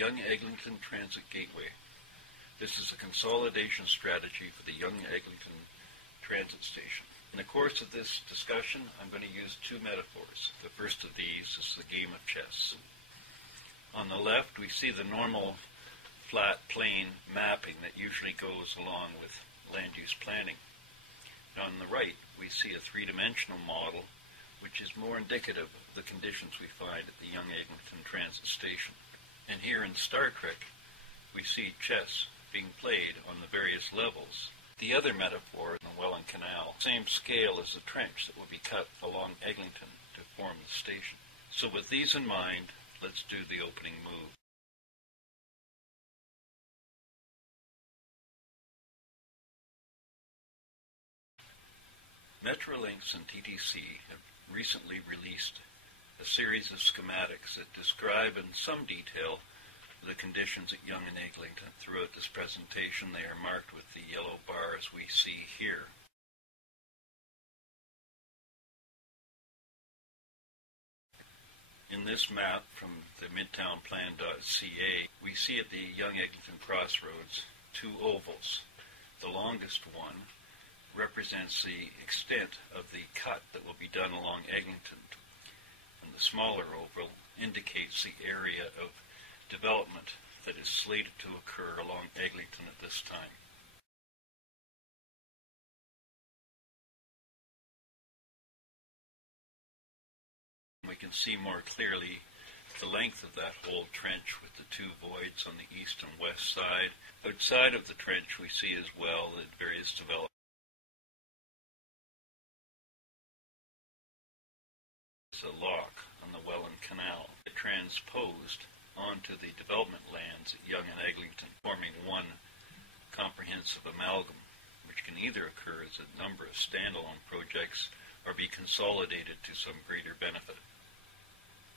Yonge Eglinton Transit Gateway. This is a consolidation strategy for the Yonge Eglinton Transit Station. In the course of this discussion, I'm going to use two metaphors. The first of these is the game of chess. On the left, we see the normal flat plane mapping that usually goes along with land use planning. On the right, we see a three-dimensional model which is more indicative of the conditions we find at the Yonge Eglinton Transit Station. And here in Star Trek, we see chess being played on the various levels. The other metaphor in the Welland Canal, same scale as the trench that will be cut along Eglinton to form the station. So with these in mind, let's do the opening move. Metrolinx and TTC have recently released a series of schematics that describe in some detail the conditions at Yonge and Eglinton. Throughout this presentation, they are marked with the yellow bars we see here. In this map from the midtownplan.ca, we see at the Yonge Eglinton crossroads two ovals. The longest one represents the extent of the cut that will be done along Eglinton, and the smaller oval indicates the area of development that is slated to occur along Eglinton at this time. We can see more clearly the length of that whole trench with the two voids on the east and west side. Outside of the trench we see as well the various developments. There's a lock on the Welland Canal that transposed onto the development lands at Yonge and Eglinton, forming one comprehensive amalgam, which can either occur as a number of standalone projects or be consolidated to some greater benefit.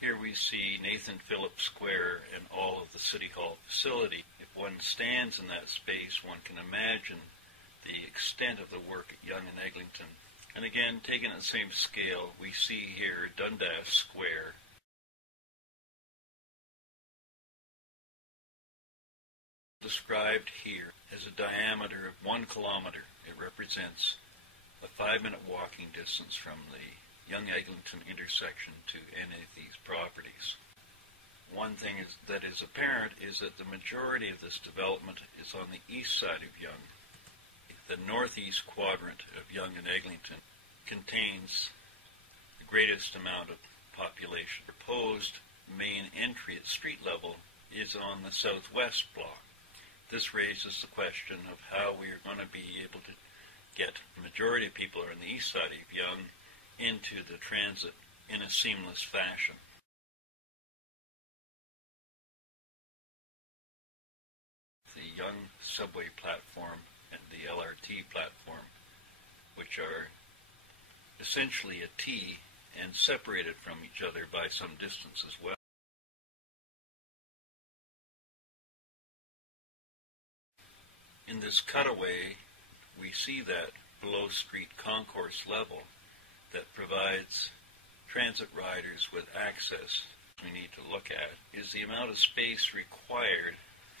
Here we see Nathan Phillips Square and all of the City Hall facility. If one stands in that space, one can imagine the extent of the work at Yonge and Eglinton. And again, taken at the same scale, we see here Dundas Square, described here as a diameter of 1 kilometer. It represents a 5-minute walking distance from the Yonge Eglinton intersection to any of these properties. One thing that is apparent is that the majority of this development is on the east side of Yonge. The northeast quadrant of Yonge and Eglinton contains the greatest amount of population. The proposed main entry at street level is on the southwest block. This raises the question of how we are going to be able to get the majority of people who are on the east side of Yonge into the transit in a seamless fashion. The Yonge subway platform and the LRT platform, which are essentially a T and separated from each other by some distance as well. In this cutaway, we see that below-street concourse level that provides transit riders with access. We need to look at is the amount of space required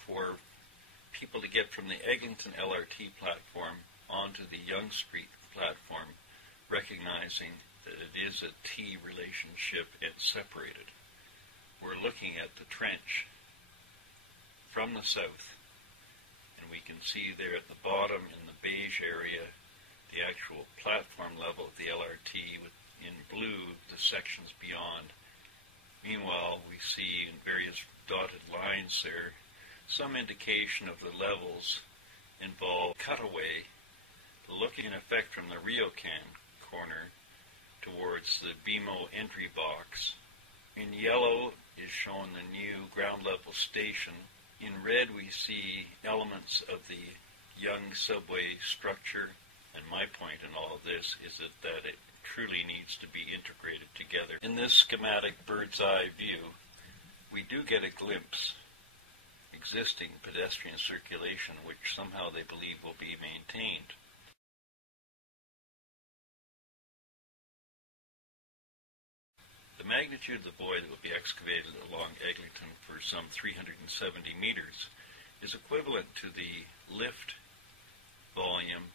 for people to get from the Eglinton LRT platform onto the Yonge Street platform, recognizing that it is a T relationship and separated. We're looking at the trench from the south, and we can see there at the bottom in the beige area the actual platform level of the LRT with, in blue, the sections beyond. Meanwhile, we see in various dotted lines there some indication of the levels involved. Cutaway, looking in effect from the Ryokan corner towards the BMO entry box. In yellow is shown the new ground level station. In red we see elements of the Yonge subway structure, and my point in all of this is that it truly needs to be integrated together. In this schematic bird's eye view, we do get a glimpse existing pedestrian circulation, which somehow they believe will be maintained. The magnitude of the void that will be excavated along Eglinton for some 370 meters is equivalent to the lift volume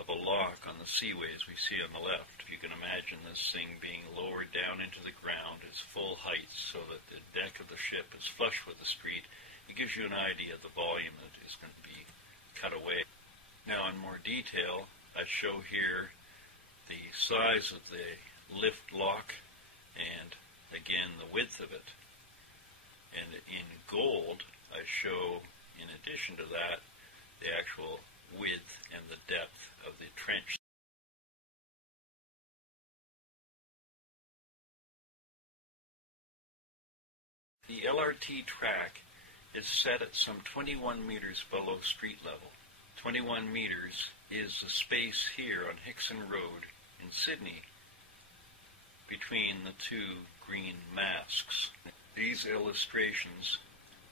of a lock on the seaways we see on the left. If you can imagine this thing being lowered down into the ground at its full height so that the deck of the ship is flush with the street, it gives you an idea of the volume that is going to be cut away. Now in more detail, I show here the size of the lift lock and again the width of it. And in gold, I show in addition to that the actual width and the depth of the trench. The LRT track is set at some 21 meters below street level. 21 meters is the space here on Hickson Road in Sydney between the two green masks. These illustrations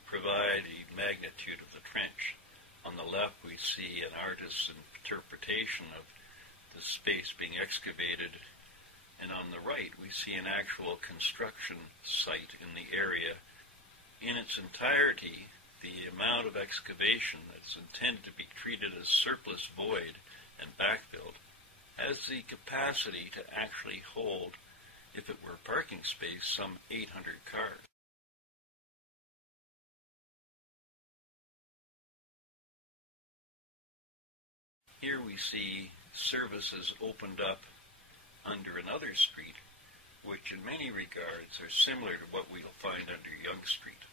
provide the magnitude of the trench. On the left we see an artist's interpretation of the space being excavated, and on the right we see an actual construction site in the area. In its entirety, the amount of excavation that's intended to be treated as surplus void and backfilled has the capacity to actually hold, if it were parking space, some 800 cars. Here we see services opened up under another street, which in many regards are similar to what we'll find under Yonge Street.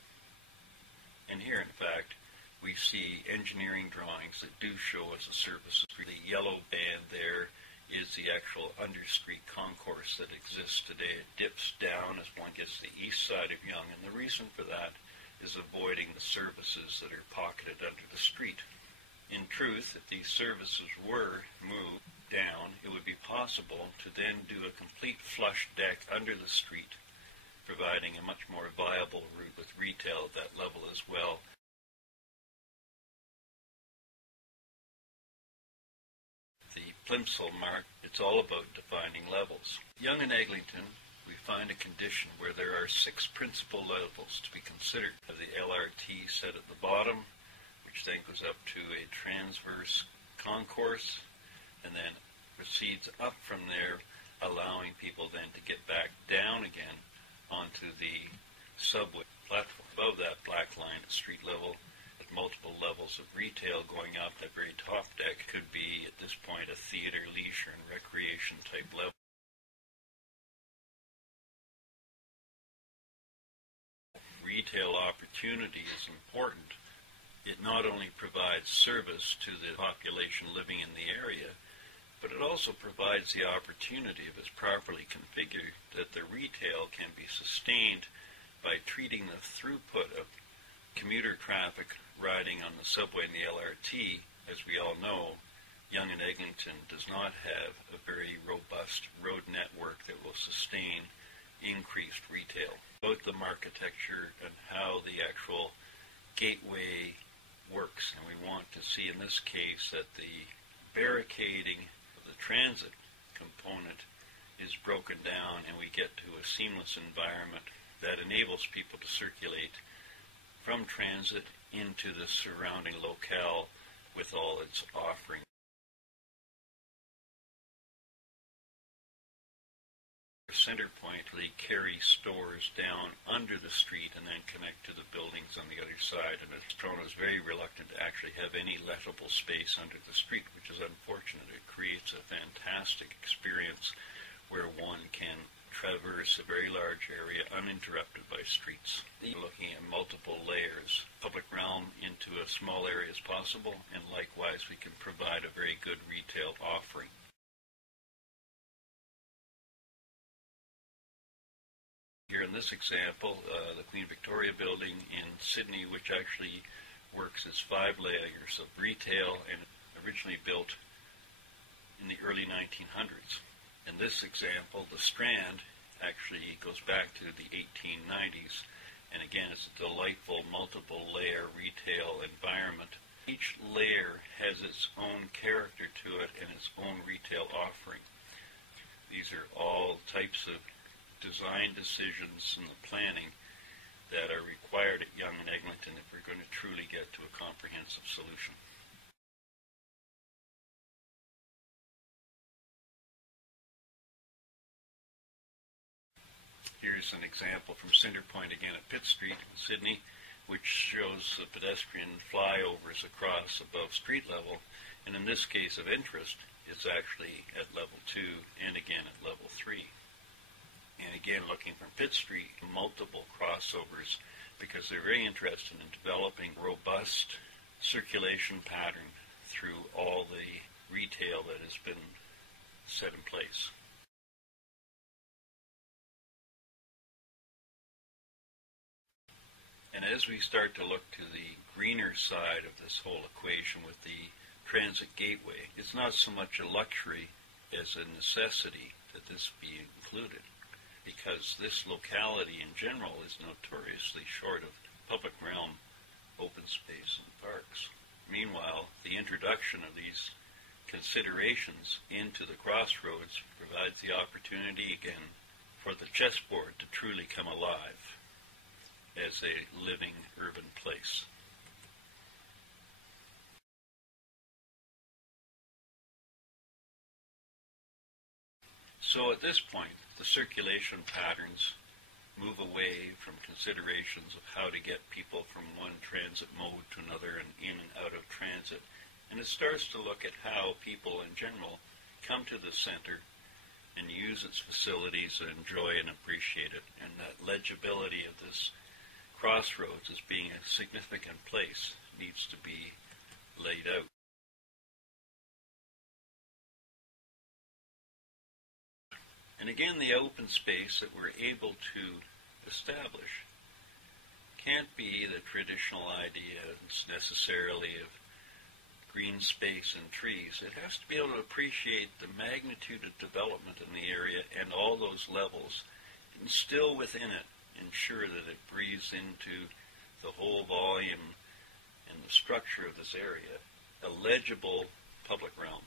And here, in fact, we see engineering drawings that do show us a service street. The yellow band there is the actual understreet concourse that exists today. It dips down as one gets to the east side of Yonge, and the reason for that is avoiding the services that are pocketed under the street. In truth, if these services were moved down, it would be possible to then do a complete flush deck under the street, providing a much more viable route with retail at that level as well. The plimsoll mark, it's all about defining levels. Yonge and Eglinton, we find a condition where there are 6 principal levels to be considered. The LRT set at the bottom, which then goes up to a transverse concourse, and then proceeds up from there, allowing people then to get back down again onto the subway platform. Above that black line at street level, at multiple levels of retail going up, that very top deck could be, at this point, a theater, leisure, and recreation type level. Retail opportunity is important. It not only provides service to the population living in the area, but it also provides the opportunity, if it's properly configured, that the retail can be sustained by treating the throughput of commuter traffic riding on the subway and the LRT. As we all know, Yonge and Eglinton does not have a very robust road network that will sustain increased retail. Both the architecture and how the actual gateway works, and we want to see in this case that the barricading of the transit component is broken down and we get to a seamless environment that enables people to circulate from transit into the surrounding locale with all its offerings. Center point really carries stores down under the street and then connect to the buildings on the other side, and Toronto is very reluctant to actually have any lettable space under the street, which is unfortunate. It creates a fantastic experience where one can traverse a very large area uninterrupted by streets. Looking at multiple layers, public realm into as small area as possible, and likewise we can provide a very good retail offering. Here in this example, the Queen Victoria Building in Sydney, which actually works as 5 layers of retail and originally built in the early 1900s. In this example, the Strand actually goes back to the 1890s, and again, it's a delightful multiple layer retail environment. Each layer has its own character to it and its own retail offering. These are all types of design decisions and the planning that are required at Yonge and Eglinton if we're going to truly get to a comprehensive solution. Here's an example from Centrepoint again at Pitt Street in Sydney, which shows the pedestrian flyovers across above street level, and in this case of interest, it's actually at level 2 and again at level 3. And again, looking from Pitt Street, multiple crossovers, because they're very interested in developing robust circulation pattern through all the retail that has been set in place. And as we start to look to the greener side of this whole equation with the transit gateway, it's not so much a luxury as a necessity that this be included, because this locality in general is notoriously short of public realm, open space, and parks. Meanwhile, the introduction of these considerations into the crossroads provides the opportunity again for the chessboard to truly come alive as a living urban place. So at this point, the circulation patterns move away from considerations of how to get people from one transit mode to another and in and out of transit, and it starts to look at how people in general come to the center and use its facilities and enjoy and appreciate it, and that legibility of this crossroads as being a significant place needs to be laid out. And again, the open space that we're able to establish can't be the traditional ideas necessarily of green space and trees. It has to be able to appreciate the magnitude of development in the area and all those levels, and still within it ensure that it breathes into the whole volume and the structure of this area a legible public realm.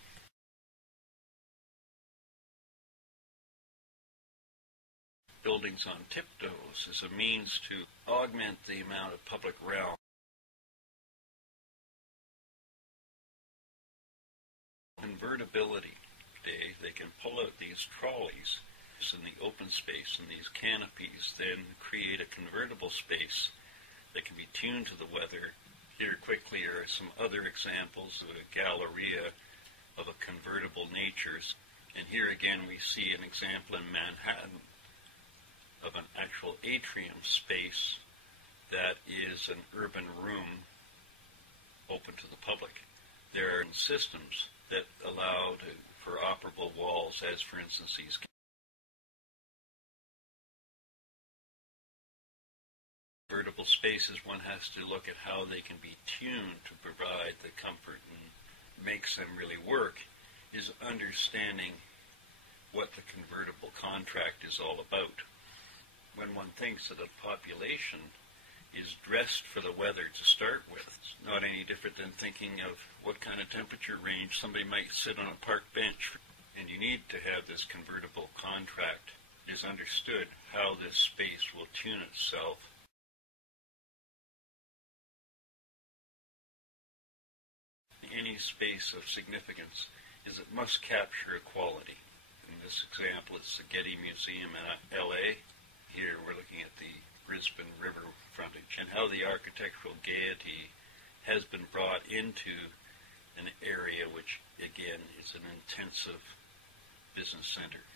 Buildings on tiptoes is a means to augment the amount of public realm. Convertibility today, they can pull out these trolleys in the open space and these canopies, then create a convertible space that can be tuned to the weather. Here quickly are some other examples of a galleria of a convertible natures. And here again we see an example in Manhattan of an actual atrium space that is an urban room open to the public. There are systems that allow for operable walls, as for instance these convertible spaces. One has to look at how they can be tuned to provide the comfort and makes them really work, is understanding what the convertible contract is all about. When one thinks that a population is dressed for the weather to start with, it's not any different than thinking of what kind of temperature range somebody might sit on a park bench. And you need to have this convertible contract. It is understood how this space will tune itself. Any space of significance is it must capture equality. In this example, it's the Getty Museum in LA. Here we're looking at the Brisbane River frontage and how the architectural gaiety has been brought into an area which, again, is an intensive business center.